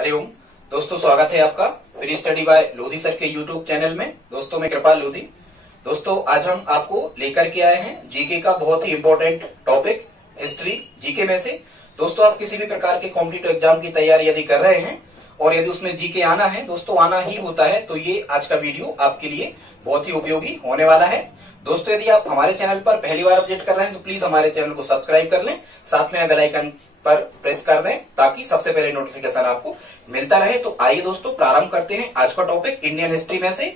हरिओम दोस्तों, स्वागत है आपका free study bye Lodhi sir के यूट्यूब चैनल में। दोस्तों मैं कृपाल लोधी। दोस्तों आज हम आपको लेकर के आए हैं जीके का बहुत ही इंपॉर्टेंट टॉपिक हिस्ट्री जीके में से। दोस्तों आप किसी भी प्रकार के कॉम्पिटिटिव एग्जाम की तैयारी यदि कर रहे हैं और यदि उसमें जीके आना है, दोस्तों आना ही होता है, तो ये आज का वीडियो आपके लिए बहुत ही उपयोगी होने वाला है। दोस्तों यदि आप हमारे चैनल पर पहली बार विजिट कर रहे हैं तो प्लीज हमारे चैनल को सब्सक्राइब कर लें, साथ में बेल आइकन पर प्रेस कर दें ताकि सबसे पहले नोटिफिकेशन आपको मिलता रहे। तो आइए दोस्तों प्रारंभ करते हैं आज का टॉपिक इंडियन हिस्ट्री में से।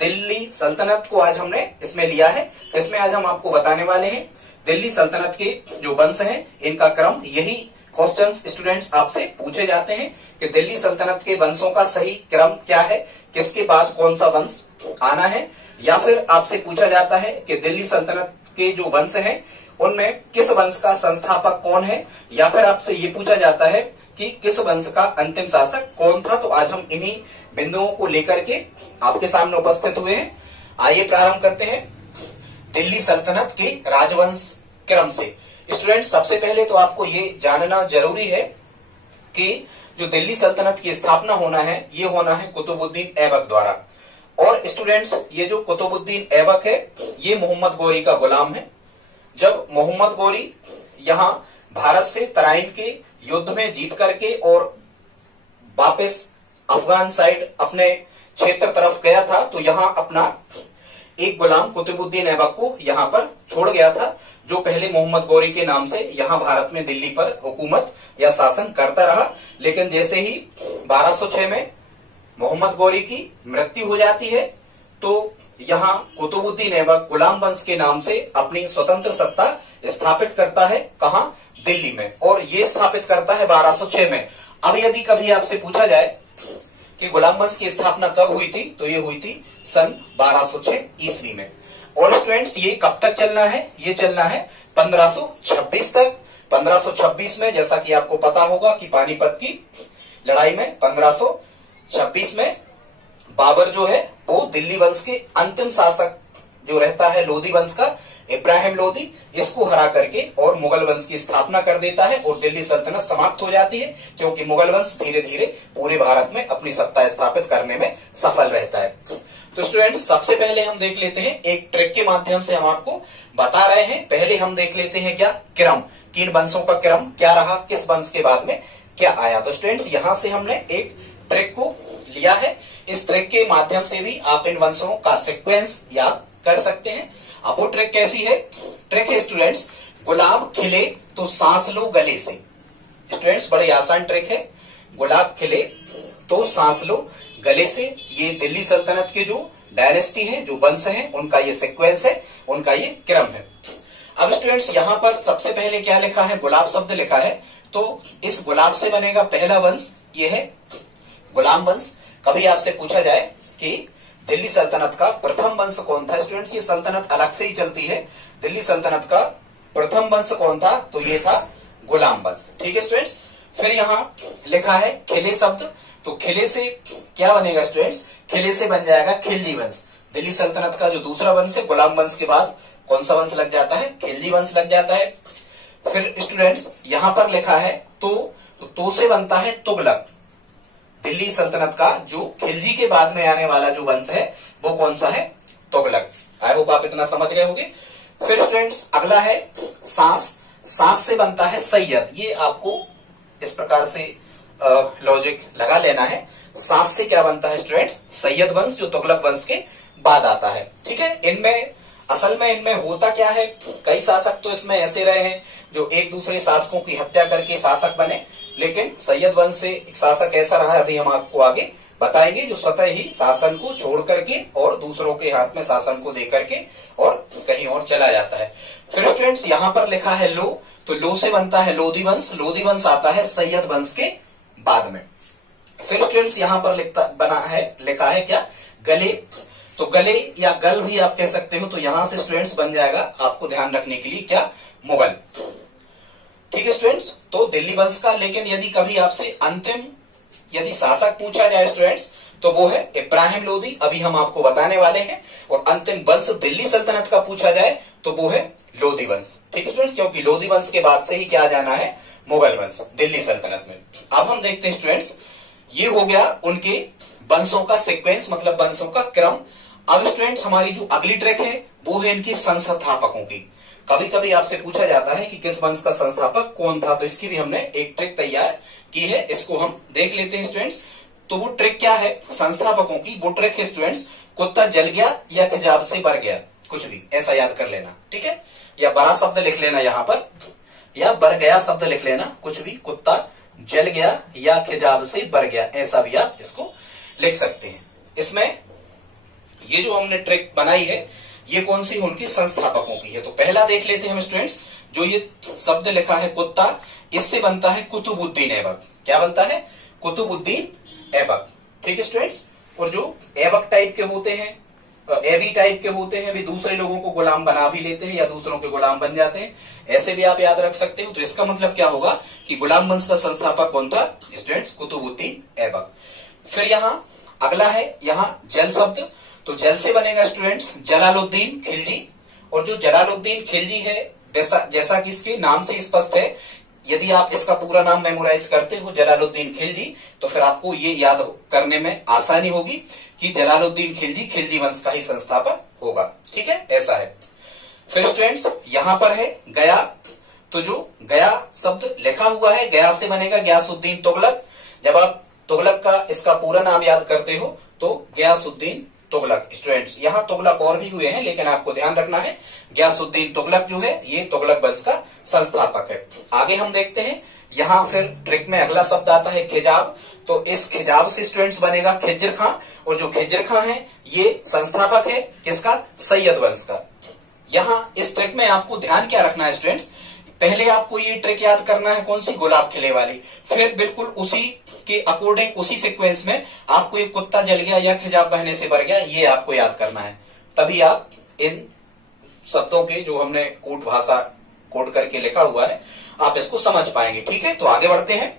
दिल्ली सल्तनत को आज हमने इसमें लिया है। इसमें आज हम आपको बताने वाले हैं दिल्ली सल्तनत के जो वंश हैं इनका क्रम। यही क्वेश्चंस स्टूडेंट्स आपसे पूछे जाते हैं कि दिल्ली सल्तनत के वंशों का सही क्रम क्या है, किसके बाद कौन सा वंश आना है, या फिर आपसे पूछा जाता है कि दिल्ली सल्तनत के जो वंश हैं उनमें किस वंश का संस्थापक कौन है, या फिर आपसे ये पूछा जाता है कि किस वंश का अंतिम शासक कौन था। तो आज हम इन्हीं बिंदुओं को लेकर के आपके सामने उपस्थित हुए हैं। आइए प्रारंभ करते हैं दिल्ली सल्तनत के राजवंश क्रम से। स्टूडेंट सबसे पहले तो आपको ये जानना जरूरी है कि जो दिल्ली सल्तनत की स्थापना होना है ये होना है कुतुबुद्दीन ऐबक द्वारा। और स्टूडेंट्स ये जो कुतुबुद्दीन ऐबक है ये मोहम्मद गौरी का गुलाम है। जब मोहम्मद गौरी यहाँ भारत से तराइन के युद्ध में जीत करके और वापस अफगान साइड अपने क्षेत्र तरफ गया था तो यहाँ अपना एक गुलाम कुतुबुद्दीन ऐबक को यहाँ पर छोड़ गया था, जो पहले मोहम्मद गौरी के नाम से यहाँ भारत में दिल्ली पर हुकूमत या शासन करता रहा। लेकिन जैसे ही 1206 में मोहम्मद गौरी की मृत्यु हो जाती है तो यहाँ कुतुबुद्दीन ऐबक गुलाम वंश के नाम से अपनी स्वतंत्र सत्ता स्थापित करता है। कहाँ? दिल्ली में। और ये स्थापित करता है 1206 में। अब यदि कभी आपसे पूछा जाए कि गुलाम वंश की स्थापना कब हुई थी तो ये हुई थी सन 1206 ईस्वी में। और स्टूडेंट्स ये कब तक चलना है? ये चलना है 1526 तक। 1526 में जैसा कि आपको पता होगा कि पानीपत की लड़ाई में 1526 में बाबर जो है वो दिल्ली वंश के अंतिम शासक जो रहता है लोधी वंश का, इब्राहिम लोधी, इसको हरा करके और मुगल वंश की स्थापना कर देता है और दिल्ली सल्तनत समाप्त हो जाती है, क्योंकि मुगल वंश धीरे धीरे पूरे भारत में अपनी सत्ता स्थापित करने में सफल रहता है। तो स्टूडेंट्स सबसे पहले हम देख लेते हैं, एक ट्रिक के माध्यम से हम आपको बता रहे हैं। पहले हम देख लेते हैं क्या क्रम, किन वंशों का क्रम क्या रहा, किस वंश के बाद में क्या आया। तो स्टूडेंट्स यहाँ से हमने एक ट्रिक को लिया है। इस ट्रिक के माध्यम से भी आप इन वंशों का सीक्वेंस याद कर सकते हैं। अब वो ट्रिक कैसी है? ट्रिक है स्टूडेंट्स, गुलाब खिले तो सांस लो गले से। स्टूडेंट्स बड़ी आसान ट्रिक है, गुलाब खिले तो सांस लो गले से। ये दिल्ली सल्तनत के जो डायनेस्टी है, जो वंश है, उनका ये सीक्वेंस है, उनका ये क्रम है। अब स्टूडेंट्स यहाँ पर सबसे पहले क्या लिखा है? गुलाब शब्द लिखा है। तो इस गुलाब से बनेगा पहला वंश, ये है गुलाम वंश। कभी आपसे पूछा जाए कि दिल्ली सल्तनत का प्रथम वंश कौन था? स्टूडेंट्स ये सल्तनत अलग से ही चलती है। दिल्ली सल्तनत का प्रथम वंश कौन था? तो ये था गुलाम वंश। ठीक है स्टूडेंट्स। फिर यहाँ लिखा है खिले शब्द, तो खिले से क्या बनेगा स्टूडेंट्स? खिले से बन जाएगा खिलजी वंश। दिल्ली सल्तनत का जो दूसरा वंश है, गुलाम वंश के बाद कौन सा वंश लग जाता है? खिलजी वंश लग जाता है। फिर स्टूडेंट्स यहाँ पर लिखा है तो से बनता है तुगलक। दिल्ली सल्तनत का जो खिलजी के बाद में आने वाला जो वंश है वो कौन सा है? तुगलक। आई होप आप इतना समझ गए होंगे। फिर स्टूडेंट्स अगला है सांस। सांस से बनता है सैयद। ये आपको इस प्रकार से लॉजिक लगा लेना है। सांस से क्या बनता है स्टूडेंट्स? सैयद वंश, जो तुगलक वंश के बाद आता है। ठीक है। इनमें असल में इनमें होता क्या है, कई शासक तो इसमें ऐसे रहे हैं जो एक दूसरे शासकों की हत्या करके शासक बने, लेकिन सैयद वंश से एक शासक ऐसा रहा, अभी हम आपको आगे बताएंगे, जो स्वतः ही शासन को छोड़ करके और दूसरों के हाथ में शासन को दे करके और कहीं और चला जाता है। फिर स्टूडेंट्स यहाँ पर लिखा है लो, तो लो से बनता है लोधी वंश। लोधी वंश आता है सैयद वंश के बाद में। फिर स्टूडेंट्स यहाँ पर लिखा है क्या? गले। तो गले या गल भी आप कह सकते हो। तो यहां से स्टूडेंट्स बन जाएगा, आपको ध्यान रखने के लिए, क्या? मुगल। ठीक है स्टूडेंट्स। तो दिल्ली वंश का, लेकिन यदि कभी आपसे अंतिम यदि शासक पूछा जाए स्टूडेंट्स तो वो है इब्राहिम लोधी, अभी हम आपको बताने वाले हैं। और अंतिम वंश दिल्ली सल्तनत का पूछा जाए तो वो है लोधी वंश। ठीक है स्टूडेंट्स, क्योंकि लोधी वंश के बाद से ही क्या जाना है? मुगल वंश दिल्ली सल्तनत में। अब हम देखते हैं स्टूडेंट्स ये हो गया उनके वंशों का सीक्वेंस, मतलब वंशों का क्रम। अब स्टूडेंट्स हमारी जो अगली ट्रिक है वो है इनकी संस्थापकों की। कभी कभी आपसे पूछा जाता है कि किस वंश का संस्थापक कौन था, तो इसकी भी हमने एक ट्रिक तैयार की है, इसको हम देख लेते हैं स्टूडेंट्स। तो वो ट्रिक क्या है संस्थापकों की? वो ट्रिक है स्टूडेंट्स, कुत्ता जल गया या खिजाब से भर गया, कुछ भी ऐसा याद कर लेना, ठीक है। या बड़ा शब्द लिख लेना यहाँ पर, या बर गया शब्द लिख लेना, कुछ भी, कुत्ता जल गया या खिजाब से भर गया, ऐसा भी आप इसको लिख सकते हैं। इसमें ये जो हमने ट्रिक बनाई है ये कौन सी उनकी संस्थापकों की है। तो पहला देख लेते हैं हम स्टूडेंट्स, जो ये शब्द लिखा है कुत्ता, इससे बनता है कुतुबुद्दीन ऐबक। क्या बनता है? कुतुबुद्दीन ऐबक, ठीक है स्टूडेंट्स। और जो ऐबक टाइप के होते हैं, एबी टाइप के होते हैं, वे दूसरे लोगों को गुलाम बना भी लेते हैं या दूसरों के गुलाम बन जाते हैं, ऐसे भी आप याद रख सकते हो। तो इसका मतलब क्या होगा कि गुलाम वंश का संस्थापक कौन था स्टूडेंट्स? कुतुबुद्दीन ऐबक। फिर यहाँ अगला है यहाँ जल शब्द, तो जल से बनेगा स्टूडेंट्स जलालुद्दीन खिलजी। और जो जलालुद्दीन खिलजी है जैसा कि इसके नाम से स्पष्ट है, यदि आप इसका पूरा नाम मेमोराइज करते हो जलालुद्दीन खिलजी, तो फिर आपको ये याद करने में आसानी होगी कि जलालुद्दीन खिलजी खिलजी वंश का ही संस्थापक होगा, ठीक है, ऐसा है। फिर स्टूडेंट्स यहाँ पर है गया, तो जो गया शब्द लिखा हुआ है गया से बनेगा गयासुद्दीन तुगलक। जब आप तुगलक का इसका पूरा नाम याद करते हो तो गयासुद्दीन तुगलक। स्टूडेंट्स यहाँ तुगलक और भी हुए हैं, लेकिन आपको ध्यान रखना है गयासुद्दीन तुगलक जो है ये तुगलक वंश का संस्थापक है। आगे हम देखते हैं, यहाँ फिर ट्रिक में अगला शब्द आता है खिजाब, तो इस खिजाब से स्टूडेंट्स बनेगा खिज्र खां। और जो खिज्र खां है ये संस्थापक है किसका? सैयद वंश का। यहाँ इस ट्रिक में आपको ध्यान क्या रखना है स्टूडेंट्स, पहले आपको ये ट्रिक याद करना है कौन सी? गुलाब खिले वाली। फिर बिल्कुल उसी के अकॉर्डिंग उसी सीक्वेंस में आपको एक कुत्ता जल गया या खिजाब बहने से भर गया ये आपको याद करना है, तभी आप इन शब्दों के जो हमने कोड भाषा कोड करके लिखा हुआ है आप इसको समझ पाएंगे, ठीक है। तो आगे बढ़ते हैं।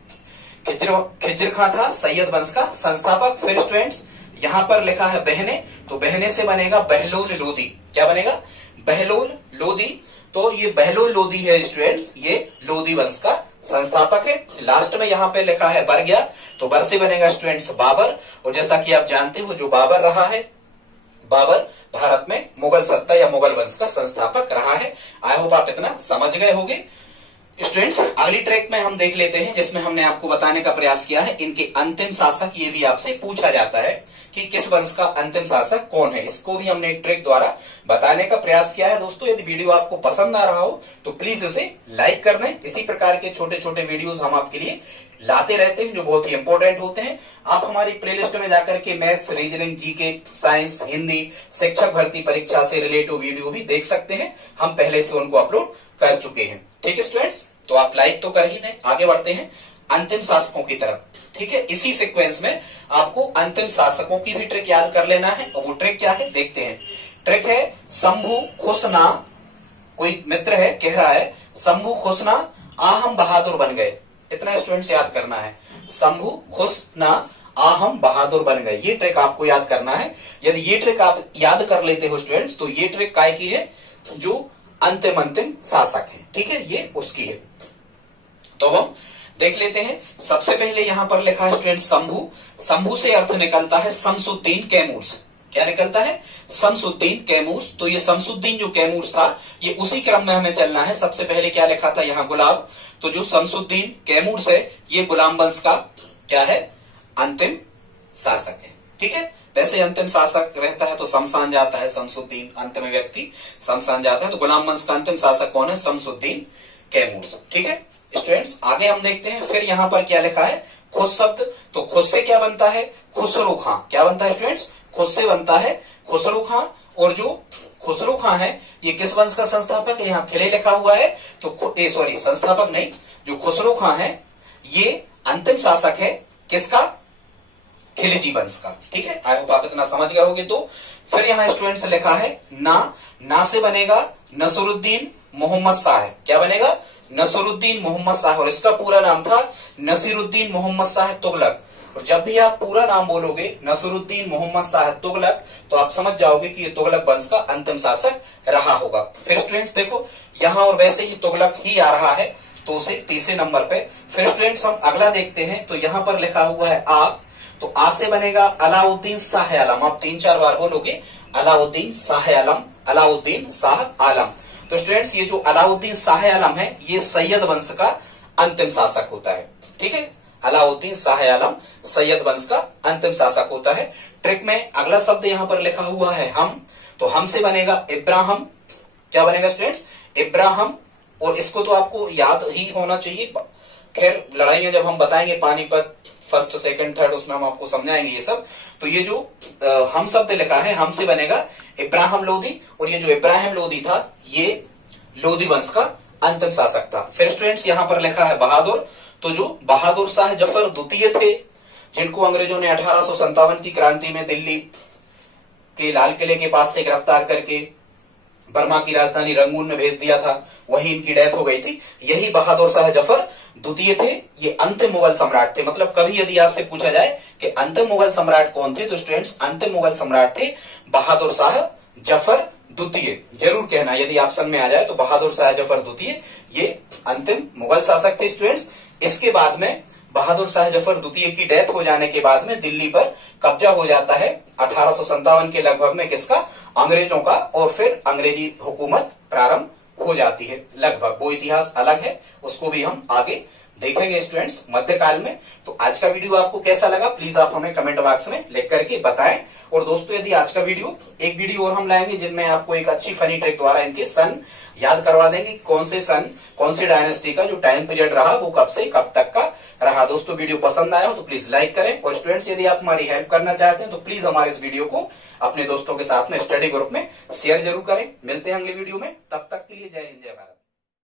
खिज्र खां था सैयद वंश का संस्थापक। फिर स्टूडेंट्स यहाँ पर लिखा है बहने, तो बहने से बनेगा बहलोल लोदी। क्या बनेगा? बहलोल लोदी। तो ये बहलोल लोदी है स्टूडेंट्स, ये लोदी वंश का संस्थापक है। लास्ट में यहाँ पे लिखा है बर गया, तो बर से बनेगा स्टूडेंट्स बाबर। और जैसा कि आप जानते हो जो बाबर रहा है, बाबर भारत में मुगल सत्ता या मुगल वंश का संस्थापक रहा है। आई होप आप इतना समझ गए होंगे। स्टूडेंट्स अगली ट्रैक में हम देख लेते हैं, जिसमें हमने आपको बताने का प्रयास किया है इनके अंतिम शासक। ये भी आपसे पूछा जाता है कि किस वंश का अंतिम शासक कौन है, इसको भी हमने एक ट्रिक द्वारा बताने का प्रयास किया है। दोस्तों यदि वीडियो आपको पसंद आ रहा हो तो प्लीज इसे लाइक कर दें। इसी प्रकार के छोटे छोटे वीडियोस हम आपके लिए लाते रहते हैं जो बहुत ही इंपॉर्टेंट होते हैं। आप हमारी प्लेलिस्ट में जाकर के maths, reasoning, GK, science, Hindi, शिक्षक भर्ती परीक्षा से रिलेटिव वीडियो भी देख सकते हैं। हम पहले से उनको अपलोड कर चुके हैं, ठीक है स्टूडेंट्स। तो आप लाइक तो कर ही दें। आगे बढ़ते हैं अंतिम शासकों की तरफ, ठीक है। इसी सीक्वेंस में आपको अंतिम शासकों की भी ट्रिक याद कर लेना है, और वो ट्रिक क्या है देखते हैं। ट्रिक है शंभु खुशना। कोई मित्र है कह रहा है शंभु खुशना आहम बहादुर बन गए, इतना स्टूडेंट्स याद करना है। शंभु खुशना आहम बहादुर बन गए, ये ट्रिक आपको याद करना है। यदि ये ट्रिक आप याद कर लेते हो स्टूडेंट्स तो ये ट्रिक काय की है? जो अंतिम शासक है, ठीक है, ये उसकी है। तो हम देख लेते हैं। सबसे पहले यहां पर लिखा है स्टूडेंट शंभु। शंभु से अर्थ निकलता है शमसुद्दीन कैमूर। क्या निकलता है? शमसुद्दीन कैमूर। तो ये शमसुद्दीन जो कैमूर था ये उसी क्रम में हमें चलना है। सबसे पहले क्या लिखा था यहाँ? गुलाब। तो जो शमसुद्दीन कैमूर है ये गुलाम वंश का क्या है? अंतिम शासक है, ठीक है। वैसे अंतिम शासक रहता है तो शमशान जाता है, शमसुद्दीन अंतिम व्यक्ति शमशान जाता है। तो गुलाम वंश का अंतिम शासक कौन है? शमसुद्दीन कैमूर, ठीक है स्टूडेंट्स। आगे हम देखते हैं। फिर यहाँ पर क्या लिखा है? खुश शब्द। तो खुश से क्या बनता है? खुसरो खां। क्या बनता है स्टूडेंट्स? खुश से बनता है खुसरो खां। और जो खुसरो खां है ये किस वंश का संस्थापक है? यहाँ खिले लिखा हुआ है तो सॉरी संस्थापक नहीं, जो खुसरो खां है ये अंतिम शासक है किसका? खिलजी वंश का, ठीक है। आई होप आप इतना समझ गए होंगे। तो फिर यहाँ स्टूडेंट्स लिखा है ना से बनेगा नसरुद्दीन मोहम्मद शाह। क्या बनेगा? नसरुद्दीन मोहम्मद शाह। और इसका पूरा नाम था नसीरुद्दीन मोहम्मद शाह तुगलक। और जब भी आप पूरा नाम बोलोगे नसरुद्दीन मोहम्मद शाह तुगलक तो आप समझ जाओगे कि ये तुगलक वंश का अंतिम शासक रहा होगा। फिर स्टूडेंट्स देखो यहाँ और वैसे ही तुगलक ही आ रहा है, तो उसे तीसरे नंबर पे। फिर स्टूडेंट्स हम अगला देखते हैं, तो यहां पर लिखा हुआ है आ, तो आ से बनेगा अलाउद्दीन शाह आलम। आप 3-4 बार बोलोगे अलाउद्दीन शाह आलम, अलाउद्दीन शाह आलम। तो स्टूडेंट्स ये जो अलाउद्दीन शाह आलम है ये सैयद वंश का अंतिम शासक होता है। ठीक है, अलाउद्दीन शाह आलम सैयद वंश का अंतिम शासक होता है। ट्रिक में अगला शब्द यहां पर लिखा हुआ है हम, तो हम से बनेगा इब्राहिम। क्या बनेगा स्टूडेंट्स? इब्राहिम। और इसको तो आपको याद ही होना चाहिए। खैर लड़ाइयां जब हम बताएंगे पानीपत फर्स्ट सेकंड थर्ड, उसमें हम आपको समझाएंगे ये सब। तो ये जो हम शब्द लिखा है हम से बनेगा इब्राहिम लोदी, और ये जो इब्राहिम लोदी था ये लोदी वंश का अंतिम शासक था। फिर स्टूडेंट्स यहां पर लिखा है बहादुर, तो जो बहादुर शाह जफर द्वितीय थे, जिनको अंग्रेजों ने 1857 की क्रांति में दिल्ली के लाल किले के पास से गिरफ्तार करके बर्मा की राजधानी रंगून में भेज दिया था, वहीं इनकी डेथ हो गई थी। यही बहादुर शाह जफर द्वितीय थे, ये अंतिम मुगल सम्राट थे। मतलब कभी यदि आपसे पूछा जाए कि अंतिम मुगल सम्राट कौन थे, तो स्टूडेंट्स अंतिम मुगल सम्राट थे बहादुर शाह जफर द्वितीय। जरूर कहना यदि ऑप्शन में आ जाए तो बहादुर शाह जफर द्वितीय ये अंतिम मुगल शासक थे स्टूडेंट्स। इसके बाद में बहादुर शाह जफर द्वितीय की डेथ हो जाने के बाद में दिल्ली पर कब्जा हो जाता है 1857 के लगभग में, किसका? अंग्रेजों का। और फिर अंग्रेजी हुकूमत प्रारंभ हो जाती है लगभग, वो इतिहास अलग है, उसको भी हम आगे देखेंगे स्टूडेंट्स मध्यकाल में। तो आज का वीडियो आपको कैसा लगा प्लीज आप हमें कमेंट बॉक्स में लिख करके बताएं। और दोस्तों यदि आज का वीडियो, एक वीडियो और हम लाएंगे जिनमें आपको एक अच्छी फनी ट्रिक द्वारा इनके सन याद करवा देंगे, कौन से सन कौन सी डायनेस्टी का जो टाइम पीरियड रहा वो कब से कब तक का रहा। दोस्तों वीडियो पसंद आया हो तो प्लीज लाइक करें, और स्टूडेंट्स यदि आप हमारी हेल्प करना चाहते हैं तो प्लीज हमारे इस वीडियो को अपने दोस्तों के साथ में स्टडी ग्रुप में शेयर जरूर करें। मिलते हैं अगले वीडियो में, तब तक के लिए जय हिंद जय भारत।